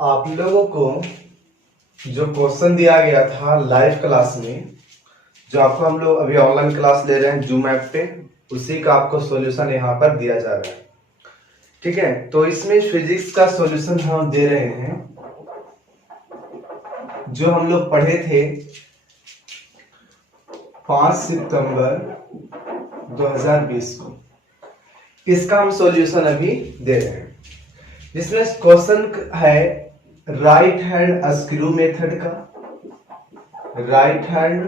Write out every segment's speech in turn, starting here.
आप लोगों को जो क्वेश्चन दिया गया था लाइव क्लास में, जो आपको हम लोग अभी ऑनलाइन क्लास ले रहे हैं जूम ऐप पे, उसी का आपको सॉल्यूशन यहाँ पर दिया जा रहा है। ठीक है, तो इसमें फिजिक्स का सॉल्यूशन हम दे रहे हैं जो हम लोग पढ़े थे 5 सितंबर 2020 को। इसका हम सॉल्यूशन अभी दे रहे हैं, जिसमें क्वेश्चन है राइट हैंड स्क्रू मेथड का। राइट हैंड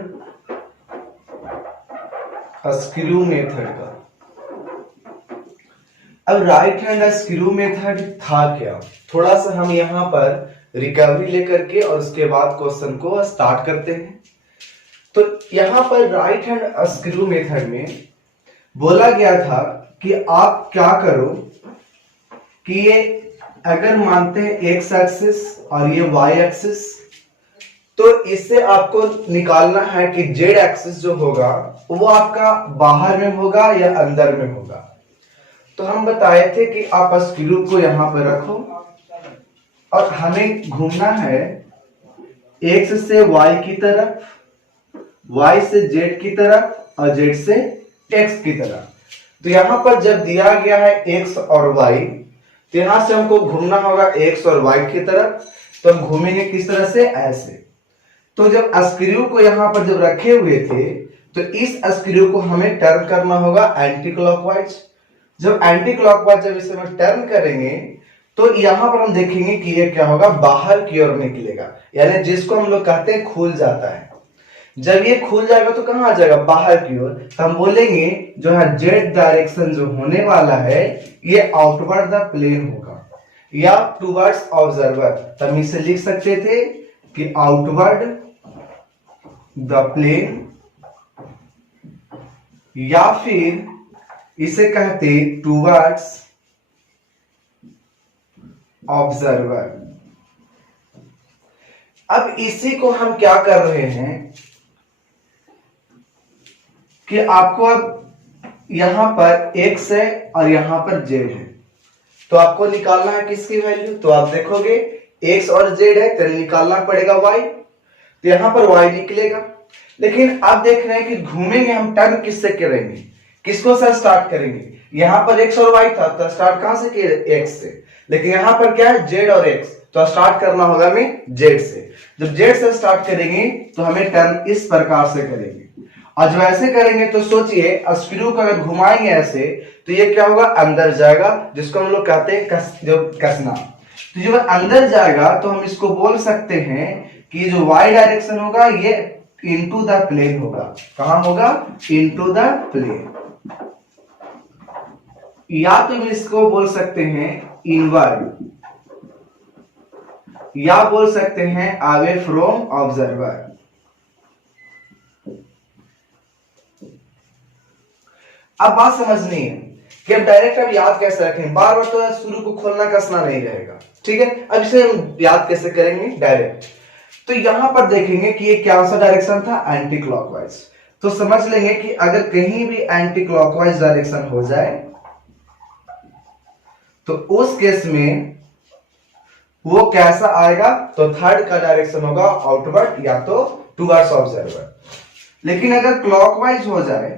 स्क्रू मेथड का। अब राइट हैंड स्क्रू मेथड था क्या, थोड़ा सा हम यहां पर रिकवरी लेकर के और उसके बाद क्वेश्चन को स्टार्ट करते हैं। तो यहां पर राइट हैंड स्क्रू मेथड में बोला गया था कि आप क्या करो कि ये अगर मानते हैं एक्स एक्सिस और ये वाई एक्सिस, तो इससे आपको निकालना है कि जेड एक्सिस जो होगा वो आपका बाहर में होगा या अंदर में होगा। तो हम बताए थे कि आप स्क्रू को यहां पर रखो और हमें घूमना है एक्स से वाई की तरफ, वाई से जेड की तरफ और जेड से एक्स की तरफ। तो यहां पर जब दिया गया है एक्स और वाई, तो यहां से हमको घूमना होगा एक्स और वाई की तरफ। तो हम घूमेंगे किस तरह से, ऐसे। तो जब स्क्रू को यहां पर जब रखे हुए थे, तो इस स्क्रू को हमें टर्न करना होगा एंटी क्लॉकवाइज। जब एंटी क्लॉकवाइज जब इसे हम टर्न करेंगे, तो यहां पर हम देखेंगे कि ये क्या होगा, बाहर की ओर निकलेगा, यानी जिसको हम लोग कहते हैं खुल जाता है। जब ये खुल जाएगा तो कहां आ जाएगा, बाहर की ओर। तो हम बोलेंगे जो है जेड डायरेक्शन जो होने वाला है ये आउटवर्ड द प्लेन होगा या टुवर्ड्स ऑब्जर्वर। तो हम इसे लिख सकते थे कि आउटवर्ड द प्लेन, या फिर इसे कहते टुवर्ड्स ऑब्जर्वर। अब इसी को हम क्या कर रहे हैं कि आपको अब यहां पर x है और यहां पर z है, तो आपको निकालना है किसकी वैल्यू। तो आप देखोगे x और z है तो निकालना पड़ेगा y, तो यहां पर y निकलेगा। लेकिन अब देख रहे हैं कि घूमेंगे हम, टर्न किससे करेंगे, किसको से स्टार्ट करेंगे। यहां पर x और y था तो स्टार्ट कहां से किए, x से। लेकिन यहां पर क्या है, z और x, तो स्टार्ट करना होगा हमें z से। जब z से स्टार्ट करेंगे तो हमें टर्न इस प्रकार से करेंगे, और जब ऐसे करेंगे तो सोचिए स्क्रू को अगर घुमाएंगे ऐसे, तो ये क्या होगा, अंदर जाएगा, जिसको हम लोग कहते हैं कसना। तो जब अंदर जाएगा तो हम इसको बोल सकते हैं कि जो y डायरेक्शन होगा ये इनटू द प्लेन होगा। कहां होगा, इनटू द प्लेन। या तो हम इसको बोल सकते हैं इनवर्ड, या बोल सकते हैं अवे फ्रॉम ऑब्जर्वर। अब बात समझनी है कि अब डायरेक्ट अब याद कैसे रखें, बार बार तो शुरू को खोलना कसना नहीं रहेगा। ठीक है, अब इसे हम याद कैसे करेंगे डायरेक्ट। तो यहां पर देखेंगे कि ये क्या सा डायरेक्शन था, एंटी क्लॉकवाइज। तो समझ लेंगे कि अगर कहीं भी एंटी क्लॉकवाइज डायरेक्शन हो जाए तो उस केस में वो कैसा आएगा, तो थर्ड का डायरेक्शन होगा आउटवर्ड या तो टुवर्ड्स ऑब्जर्वर। लेकिन अगर क्लॉकवाइज हो जाए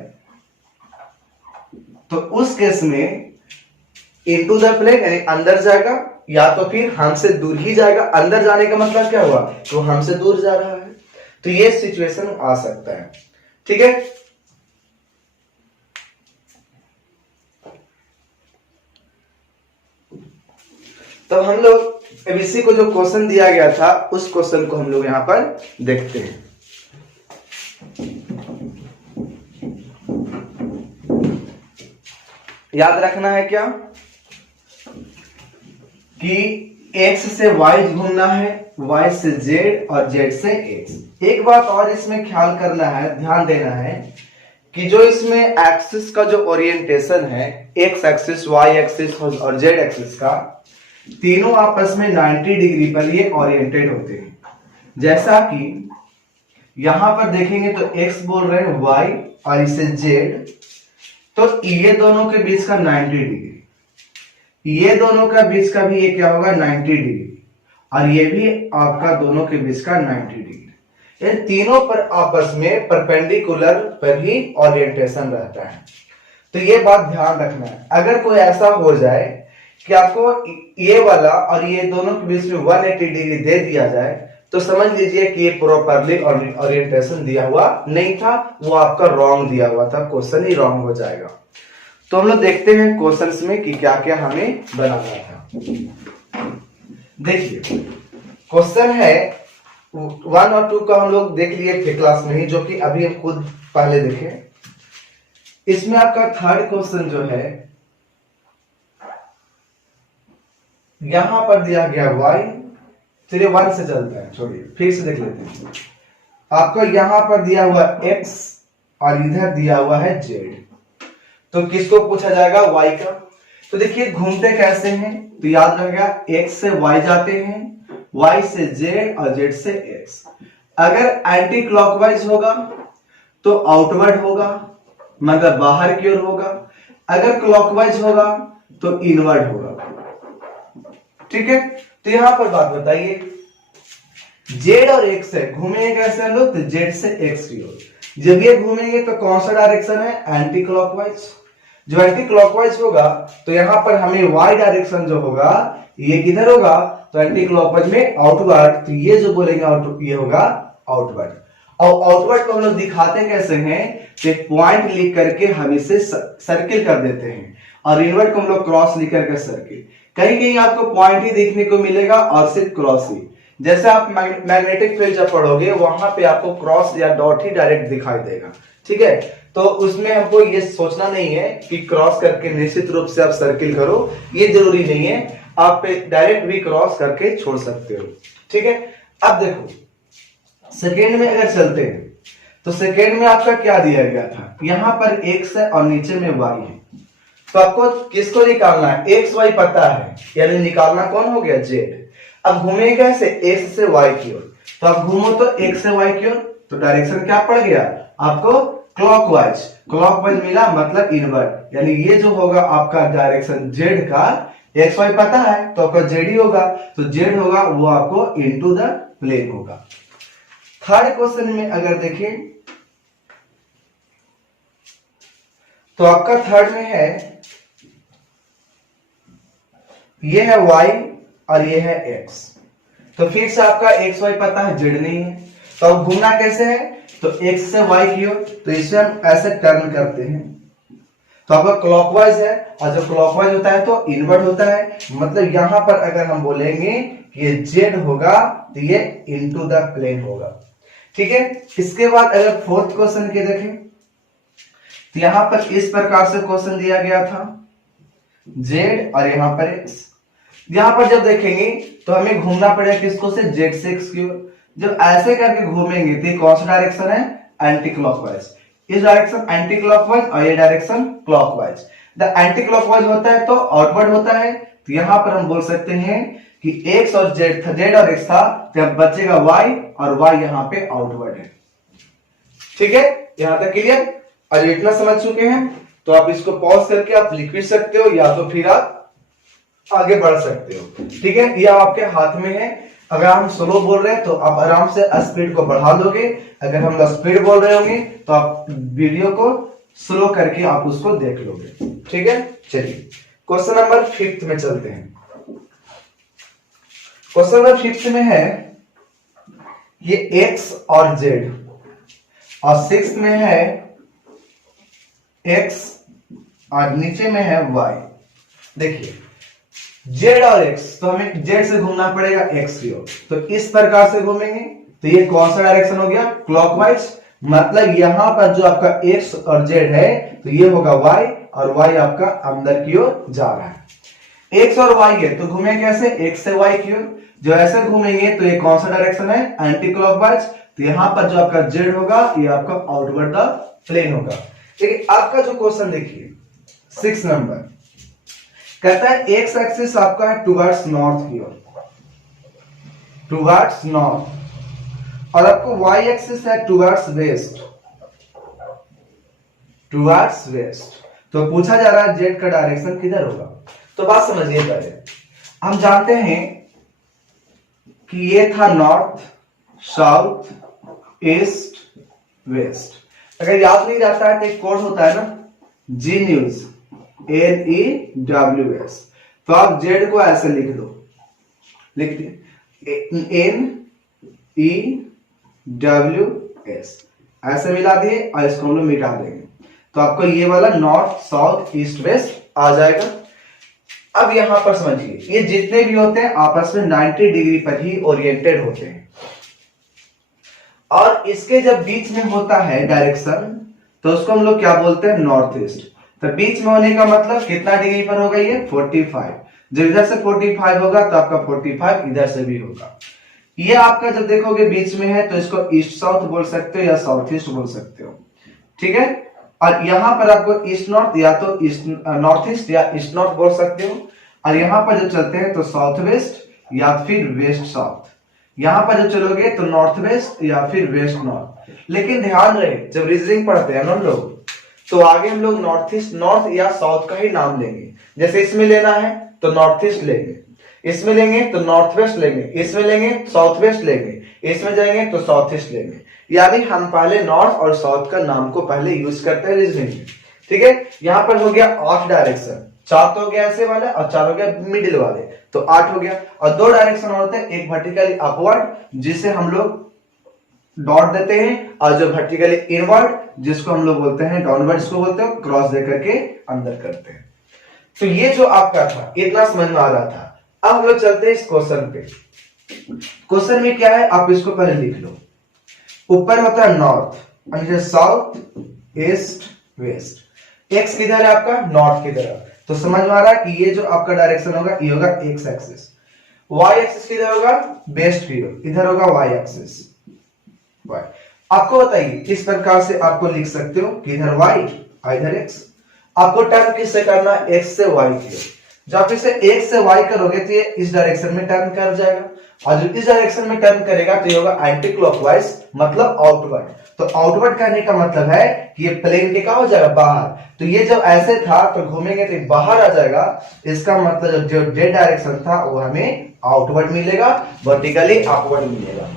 तो उस केस में इनटू द प्लेन, यानी अंदर जाएगा, या तो फिर हमसे दूर ही जाएगा। अंदर जाने का मतलब क्या हुआ, तो हमसे दूर जा रहा है। तो ये सिचुएशन आ सकता है। ठीक है, तो हम लोग एबीसी को जो क्वेश्चन दिया गया था उस क्वेश्चन को हम लोग यहां पर देखते हैं। याद रखना है क्या कि x से y घूमना है, y से z और z से x। एक बात और इसमें ख्याल करना है, ध्यान देना है कि जो इसमें एक्सिस का जो ओरिएंटेशन है, x एक्सिस, y एक्सिस और z एक्सिस का, तीनों आपस में 90 डिग्री पर ये ओरिएंटेड होते हैं। जैसा कि यहां पर देखेंगे तो x बोल रहे हैं y और इसे z, तो ये दोनों के बीच का 90 डिग्री, ये दोनों का बीच का भी ये क्या होगा, 90 डिग्री। और ये भी आपका दोनों के बीच का 90 डिग्री। इन तीनों पर आपस में परपेंडिकुलर पर ही ओरिएंटेशन रहता है। तो ये बात ध्यान रखना है। अगर कोई ऐसा हो जाए कि आपको ये वाला और ये दोनों के बीच में 180 डिग्री दे दिया जाए, तो समझ लीजिए कि ये प्रॉपरली ओरिएंटेशन दिया हुआ नहीं था, वो आपका रॉन्ग दिया हुआ था, क्वेश्चन ही रॉन्ग हो जाएगा। तो हम लोग देखते हैं क्वेश्चंस में कि क्या क्या हमें बनाना था। देखिए क्वेश्चन है 1 और 2 का हम लोग देख लिए थे क्लास में ही, जो कि अभी हम खुद पहले देखें। इसमें आपका थर्ड क्वेश्चन जो है, यहां पर दिया गया y, चलिए 1 से चलता है, छोड़िए फिर से देख लेते हैं। आपको यहां पर दिया हुआ x और इधर दिया हुआ है z, तो किसको पूछा जाएगा? y का। तो देखिए घूमते कैसे हैं, तो याद रखेगा x से y जाते हैं, y से z और z से x। अगर एंटी क्लॉकवाइज होगा तो आउटवर्ड होगा, मगर बाहर की ओर होगा। अगर क्लॉकवाइज होगा तो इनवर्ड होगा। ठीक है, तो यहां पर बात बताइए, z और x है, घूमेंगे कैसे हम लोग? तो z से x की ओर। जब ये घूमेंगे तो कौन सा डायरेक्शन है? Anti clockwise. जो एंटी क्लॉकवाइज होगा तो यहां पर हमें y डायरेक्शन जो होगा ये किधर होगा? तो एंटी क्लॉकवाइज में आउटवर्ड, तो ये जो बोलेंगे ये होगा आउटवर्ड। और आउटवर्ड को हम लोग दिखाते कैसे हैं? तो एक पॉइंट लिख करके हम इसे सर्किल कर देते हैं, और इनवर्ड को हम लोग क्रॉस लिख करके सर्किल। कहीं कहीं आपको पॉइंट ही देखने को मिलेगा और सिर्फ क्रॉस ही। जैसे आप मैग्नेटिक फील्ड जब पढ़ोगे वहां पे आपको क्रॉस या डॉट ही डायरेक्ट दिखाई देगा। ठीक है, तो उसमें हमको ये सोचना नहीं है कि क्रॉस करके निश्चित रूप से आप सर्किल करो, ये जरूरी नहीं है, आप डायरेक्ट भी क्रॉस करके छोड़ सकते हो। ठीक है, अब देखो सेकेंड में अगर चलते हैं तो सेकेंड में आपका क्या दिया गया था? यहां पर x है और नीचे में y है, तो आपको किसको निकालना है? x y पता है, यानी निकालना कौन हो गया? z। अब घूमे कैसे? x से y की ओर, तो अब घूमो तो x से y की ओर, तो डायरेक्शन क्या पड़ गया आपको? क्लॉकवाइज। क्लॉकवाइज मिला मतलब इनवर्ट, यानी ये जो होगा आपका डायरेक्शन z का, x y पता है तो आपका z ही होगा, तो z होगा वो आपको इनटू द प्लेन होगा। थर्ड क्वेश्चन में अगर देखें तो आपका थर्ड में है, ये है y और ये है x, तो फिर से आपका x y पता है, z नहीं है, तो अब घूमना कैसे है? तो x से y की ओर, तो इसे हम ऐसे टर्न करते हैं, तो आपका क्लॉकवाइज है, और जब क्लॉकवाइज होता है तो इनवर्ट होता है, मतलब यहां पर अगर हम बोलेंगे कि ये z होगा तो ये इनटू द प्लेन होगा। ठीक है, इसके बाद अगर फोर्थ क्वेश्चन के देखें तो यहां पर इस प्रकार से क्वेश्चन दिया गया था, z और यहां पर x। यहां पर जब देखेंगे तो हमें घूमना पड़ेगा किसको से? z से x की ओर। जब ऐसे करके घूमेंगे तो ये कौन सा डायरेक्शन है? Anti clockwise. इस डायरेक्शन एंटी क्लॉकवाइज और ये direction clockwise. The anti clockwise होता है तो आउटवर्ड होता है, तो यहां पर हम बोल सकते हैं कि x और z था, z और x था, तो बचेगा y और y यहां पे आउटवर्ड है। ठीक है, यहां तक क्लियर? और इतना समझ चुके हैं तो आप इसको पॉज करके आप लिख भी सकते हो, या तो फिर आप आगे बढ़ सकते हो। ठीक है, यह आपके हाथ में है। अगर हम स्लो बोल रहे हैं तो आप आराम से स्पीड को बढ़ा लोगे, अगर हम स्पीड बोल रहे होंगे तो आप वीडियो को स्लो करके आप उसको देख लोगे। ठीक है, चलिए क्वेश्चन नंबर 5 में चलते हैं। क्वेश्चन नंबर 5 में है ये x और z, और 6 में है x और नीचे में है y। देखिए z और x, तो हमें z से घूमना पड़ेगा x की ओर, तो इस प्रकार से घूमेंगे, तो ये कौन सा डायरेक्शन हो गया? क्लॉकवाइज। मतलब यहां पर जो आपका x और z है तो ये होगा y, और y आपका अंदर की ओर जा रहा है। x और y है तो घूमे कैसे? x से y की ओर। जो ऐसे घूमेंगे तो ये कौन सा डायरेक्शन है? Anti clockwise. तो यहां पर जो आपका z होगा ये आपका आउटवर्ड द प्लेन होगा। लेकिन आपका जो क्वेश्चन देखिए 6 नंबर कहता है एक्स एक्सिस आपका है टुवर्ड्स नॉर्थ की ओर, टुवर्ड्स नॉर्थ, और आपको वाई एक्सिस है टुवर्ड्स वेस्ट, टुवर्ड्स वेस्ट। तो पूछा जा रहा है जेड का डायरेक्शन किधर होगा। तो बात समझिए, पहले हम जानते हैं कि ये था नॉर्थ, साउथ, ईस्ट, वेस्ट। अगर याद नहीं रहता है तो एक कोड होता है ना, जी न्यूज, NEWS। तो आप जेड को ऐसे लिख दो, लिख दिए NEWS, ऐसे मिला दिए और इसको हम लोग मिटा देंगे, तो आपको ये वाला नॉर्थ, साउथ, ईस्ट, वेस्ट आ जाएगा। अब यहां पर समझिए, ये जितने भी होते हैं आपस में 90 डिग्री पर ही ओरिएंटेड होते हैं, और इसके जब बीच में होता है डायरेक्शन तो उसको हम लोग क्या बोलते हैं, नॉर्थ ईस्ट। तो बीच में होने का मतलब कितना डिग्री पर होगा, ये 45। जब इधर से 45 होगा तो आपका 45 इधर से भी होगा। ये आपका जब देखोगे बीच में है तो इसको ईस्ट साउथ बोल सकते हो या साउथ ईस्ट बोल सकते हो, ठीक है। और यहां पर आपको ईस्ट नॉर्थ या तो ईस्ट नॉर्थ ईस्ट या ईस्ट नॉर्थ बोल सकते हो, और यहां पर जब चलते हैं तो साउथ वेस्ट या फिर वेस्ट साउथ, यहां पर जब चलोगे तो नॉर्थ वेस्ट या फिर वेस्ट नॉर्थ। लेकिन ध्यान रहे, जब रीजनिंग पढ़ते हैं ना हम लोग, तो आगे हम लोग नॉर्थ ईस्ट, नॉर्थ या साउथ का ही नाम लेंगे। जैसे इसमें लेना है तो नॉर्थ ईस्ट लेंगे, इसमें लेंगे तो नॉर्थ वेस्ट लेंगे, इसमें लेंगे साउथ वेस्ट लेंगे, इसमें जाएंगे तो साउथ ईस्ट लेंगे। यानी हम पहले नॉर्थ और साउथ का नाम को पहले यूज करते हैं रीजनिंग में, ठीक है। यहां पर हो गया 8 डायरेक्शन, 4 तो हो गया ऐसे वाले और 4 हो गया मिडिल वाले, तो 8 हो गया। और 2 डायरेक्शन होते हैं, एक वर्टिकली अपवर्ड जिसे हम लोग डॉट देते हैं, और जो वर्टिकली इनवर्ड जिसको हम लोग बोलते हैं डाउनवर्ड, इसको बोलते हैं क्रॉस दे करके अंदर करते हैं। तो ये जो आपका था इतना समझ में आ रहा था। अब हम लोग चलते हैं इस क्वेश्चन पे। क्वेश्चन में क्या है आप इसको पहले लिख लो। ऊपर होता है नॉर्थ, नीचे साउथ, ईस्ट, वेस्ट। एक्स किधर है आपका, नॉर्थ की तरफ, तो समझ में आ रहा है कि ये जो आपका डायरेक्शन होगा ये होगा एक्स एक्सिस। वाई एक्सिस किधर होगा, वेस्ट की ओर, इधर होगा वाई एक्सिस। वाई आपको बताइए किस प्रकार से आपको लिख सकते हो कि इधर वाई इधर एक्स। आपको टर्न किससे करना है, एक्स से वाई की ओर। जब इसे एक्स से वाई करोगे तो ये इस डायरेक्शन में टर्न कर जाएगा, और जो इस डायरेक्शन में टर्न करेगा तो ये होगा एंटी क्लॉकवाइज, मतलब आउटवर्ड। तो आउटवर्ड कहने का मतलब है कि ये प्लेन के क्या हो जाएगा, बाहर। तो ये जब ऐसे था तो घूमेंगे तो बाहर आ जाएगा, इसका मतलब जो जेड डायरेक्शन था वो हमें आउटवर्ड मिलेगा, वर्टिकली अपवर्ड मिलेगा,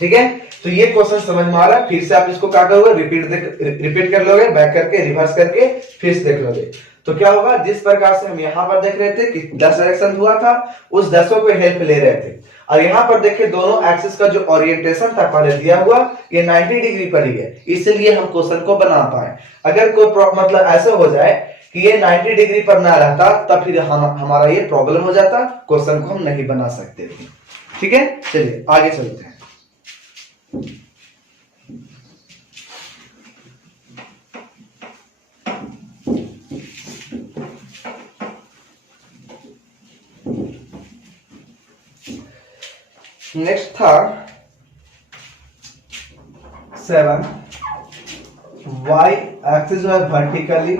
ठीक है। तो ये क्वेश्चन समझ में आ रहा है। फिर से आप इसको क्या करोगे, रिपीट कर लोगे, बैक करके रिवर्स करके फिर से देख लोगे। तो क्या होगा, जिस प्रकार से हम यहाँ पर देख रहे थे कि 10 डायरेक्शन हुआ था, उस 10 को हेल्प ले रहे थे, और यहाँ पर देखिए दोनों एक्सिस का जो ओरिएंटेशन था पहले दिया हुआ ये 90 डिग्री पर ही है, इसलिए हम क्वेश्चन को बना पाए। अगर कोई मतलब ऐसा हो जाए कि ये 90 डिग्री पर ना रहता तब फिर हमारा ये प्रॉब्लम हो जाता, क्वेश्चन को हम नहीं बना सकते थे, ठीक है। चलिए आगे चलते हैं। नेक्स्ट था 7, वाई एक्सिस जो है वर्टिकली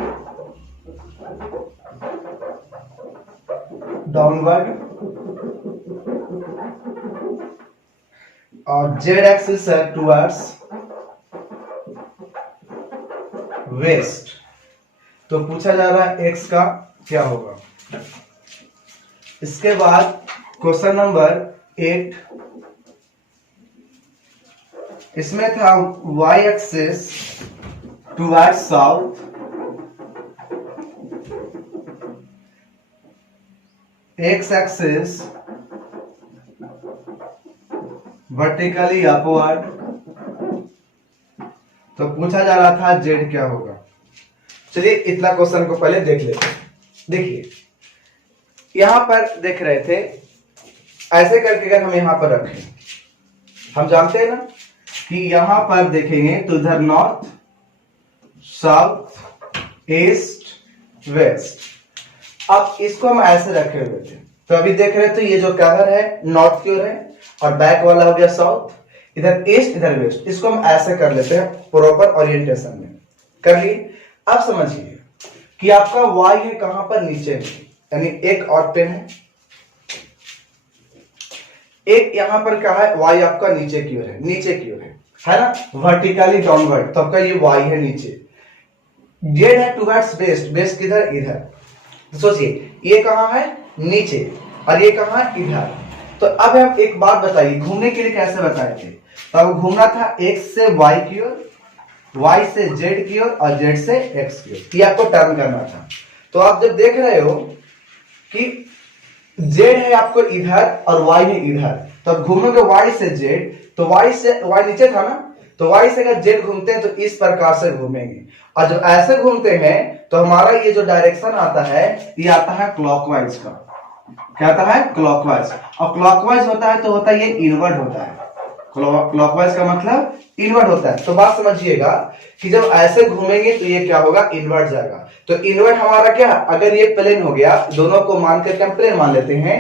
डाउनवर्ड और जेड एक्सिस है टुवर्ड्स वेस्ट। तो पूछा जा रहा है एक्स का क्या होगा। इसके बाद क्वेश्चन नंबर 8, इसमें था y axis towards south, x axis vertically upward. तो पूछा जा रहा था z क्या होगा। चलिए इतना क्वेश्चन को पहले देख लेते हैं। देखिए यहां पर देख रहे थे ऐसे करके, अगर हम यहां पर रखें, हम जानते हैं ना कि यहां पर देखेंगे तो इधर नॉर्थ, साउथ, ईस्ट, वेस्ट। अब इसको हम ऐसे रखे हुए थे, तो अभी देख रहे थे ये जो कवर है नॉर्थ की ओर है और बैक वाला हो गया साउथ, इधर ईस्ट इधर वेस्ट। इसको हम ऐसे कर लेते हैं प्रॉपर ओरिएंटेशन में, कर लिए। अब समझिए कि आपका वाई है कहां पर, नीचे में, यानी एक और पेन है, एक यहां पर क्या है, वाई आपका नीचे की ओर है, नीचे की ओर है ना, वर्टिकली डाउनवर्ड। तो आपका ये वाई है नीचे, जेड है टुवर्ड्स वेस्ट, वेस्ट किधर, इधर। तो सोचिए ये कहां है, नीचे, और ये कहां है, इधर। तो अब आप एक बात बताइए, घूमने के लिए कैसे बताए थे? तो अब घूमना था x से y की ओर, y से z की ओर और z से x की ओर, ये आपको टर्न करना था। तो आप जब देख रहे हो कि z है आपको इधर और y है इधर, तो अब घूमोगे y से z, तो y नीचे था ना, तो y से अगर z घूमते हैं तो इस प्रकार से घूमेंगे, और जब ऐसे घूमते हैं तो हमारा ये जो डायरेक्शन आता है ये आता है क्लॉकवाइज का। क्या आता है? क्लॉकवाइज। और क्लॉकवाइज होता है तो होता है ये इनवर्ड होता है। क्लॉकवाइज का मतलब इनवर्ड होता है। तो बात समझिएगा कि जब ऐसे घूमेंगे तो ये क्या होगा? इनवर्ड जाएगा। तो इनवर्ड हमारा क्या, अगर ये प्लेन हो गया, दोनों को मान करके हम प्लेन मान लेते हैं,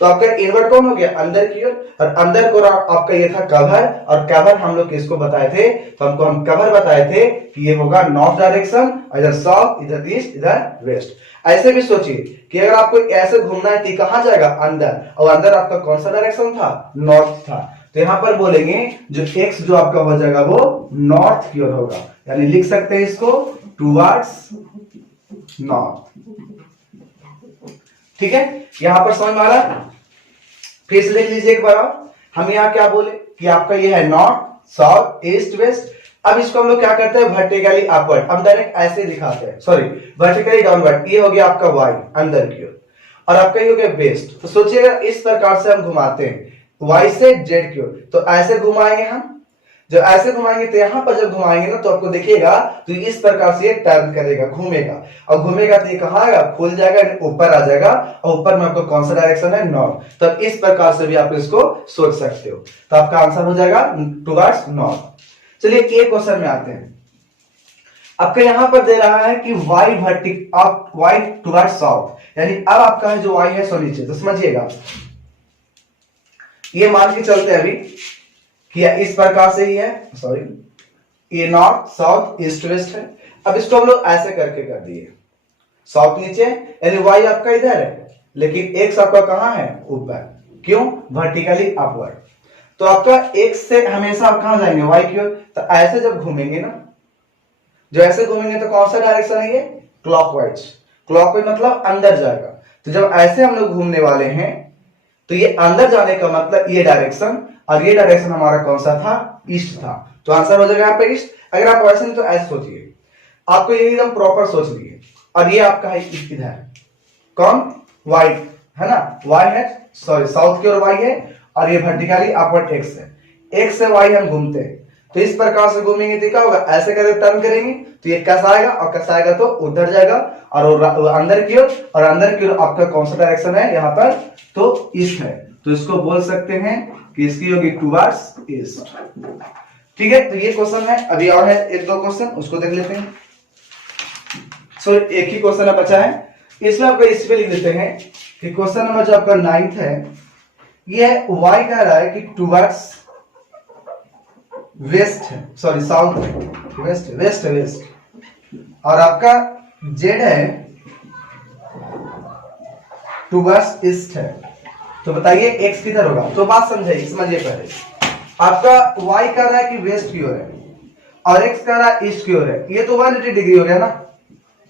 तो आपका इनवर्ड कौन हो गया? अंदर की ओर, और अंदर को आपका ये था कवर, और कवर हम लोग किसको बताए थे? तो हम कवर बताए थे कि ये होगा नॉर्थ डायरेक्शन, इधर साउथ, इधर ईस्ट, इधर वेस्ट। ऐसे भी सोचिए कि अगर आपको ऐसे घूमना है तो कहां जाएगा? अंदर, और अंदर आपका कौन सा डायरेक्शन था? नॉर्थ था। तो यहां पर बोलेंगे जो x जो आपका हो जाएगा वो नॉर्थ की ओर होगा, यानी लिख सकते हैं इसको टुवर्ड्स नॉर्थ। ठीक है, यहां पर समझ में आ रहा? फिर से लिख लीजिए एक बार। हम यहाँ क्या बोले कि आपका ये है नॉर्थ, साउथ, ईस्ट, वेस्ट। अब इसको हम लोग क्या करते हैं? Vertically upward. हम डायरेक्ट ऐसे दिखाते हैं, सॉरी वर्टिकली डाउनवर्ड। ये हो गया आपका y अंदर की ओर, और आपका ये हो गया वेस्ट। तो सोचिएगा इस प्रकार से हम घुमाते हैं y से z की ओर, तो ऐसे घुमाएंगे हम। जब ऐसे घुमाएंगे तो यहां पर जब घुमाएंगे ना तो आपको देखिएगा तो इस प्रकार से ये टर्न करेगा, घूमेगा, और घूमेगा तो ये कहां आएगा? खुल जाएगा, ऊपर आ जाएगा, और ऊपर में आपको कौन सा डायरेक्शन है? नॉर्थ। तब इस प्रकार से भी आप इसको सोच सकते हो। तो आपका आंसर हो जाएगा टुवर्ड्स नॉर्थ। चलिए एक क्वेश्चन में आते हैं। आपका यहां पर दे रहा है कि y टुवर्ड्स साउथ, यानी अब आपका है जो y है सो नीचे। तो समझिएगा ये मान के चलते हैं अभी कि इस प्रकार से ही है, सॉरी ये नॉर्थ, साउथ, ईस्ट, वेस्ट है। अब इसको हम लोग ऐसे करके कर दिए, साउथ नीचे, यानी y आपका इधर है, लेकिन x आपका कहां है? ऊपर। क्यों? Vertically upward. तो आपका x से हमेशा आप कहां जाएंगे? y की ओर। तो ऐसे जब घूमेंगे ना, जो ऐसे घूमेंगे तो कौन सा डायरेक्शन है ये? क्लॉकवाइज। क्लॉकवाइज मतलब अंदर जाएगा। तो जब ऐसे हम लोग घूमने वाले हैं तो ये अंदर जाने का मतलब ये डायरेक्शन, और ये डायरेक्शन हमारा कौन सा था? ईस्ट था। तो आंसर हो जाएगा यहाँ पे ईस्ट। अगर आप वैसे नहीं तो ऐसे सोचिए, आपको ये एकदम प्रॉपर सोच लिए, और ये आपका है इधर कौन? वाई है ना, वाई है, सॉरी साउथ की ओर वाई है, और ये वर्टिकली अपवर्ड एक्स है। एक्स से वाई हम घूमते हैं, तो इस प्रकार से घूमेंगे तो क्या होगा? ऐसे करके टर्न करेंगे तो ये कैसा आएगा, और कैसा आएगा तो उधर जाएगा, और अंदर की ओर, और अंदर की ओर आपका कौन सा डायरेक्शन है यहाँ पर? तो ईस्ट है। तो इसको बोल सकते हैं कि इसकी होगी टुवर्ड्स ईस्ट। ठीक है, तो ये क्वेश्चन है। अभी और है एक दो क्वेश्चन, उसको देख लेते हैं। सो एक ही क्वेश्चन बचा है, इसमें आपका इस पे लिख देते हैं कि क्वेश्चन नंबर जो आपका 9th है, ये है y कह रहा है कि टुवर्ड्स वेस्ट है, sorry south, west west west, और आपका z है टुवर्ड्स ईस्ट है। तो बताइए x किधर होगा? तो बात समझिए पहले। आपका y कर रहा है कि वेस्ट की ओर है, और x कर रहा है ईस्ट की ओर है। ये तो 180 डिग्री हो गया ना।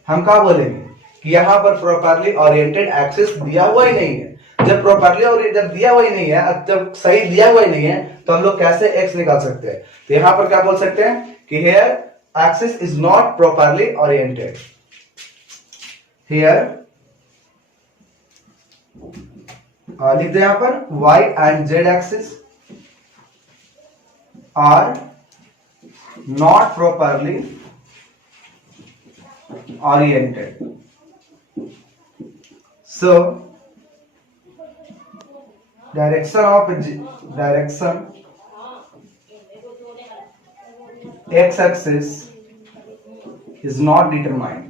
हम क्या बोलेंगे कि यहाँ पर प्रॉपरली ओरिएंटेड एक्सिस दिया हुआ ही नहीं है। जब प्रॉपरली और जब दिया हुआ ही नहीं है, जब सही दिया हुआ ही नहीं है, तो हम लोग कैसे x निकाल सकते हैं? तो यहां पर क्या बोल सकते हैं कि here axis is not properly oriented. Here लिख दे यहां पर y and z axis are not properly oriented. So direction x axis is not determined.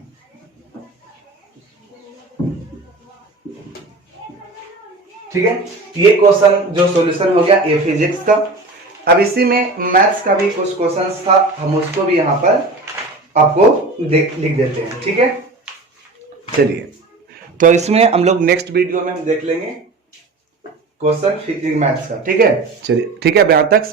ठीक है, ये क्वेश्चन जो सॉल्यूशन हो गया ये फिजिक्स का। अब इसी में मैथ्स का भी कुछ क्वेश्चंस था, हम उसको भी यहां पर आपको लिख देते हैं। ठीक है, चलिए तो इसमें हम लोग नेक्स्ट वीडियो में हम देख लेंगे क्वेश्चन फिजिक्स मैथ्स का। ठीक है, चलिए ठीक है, अब यहां तक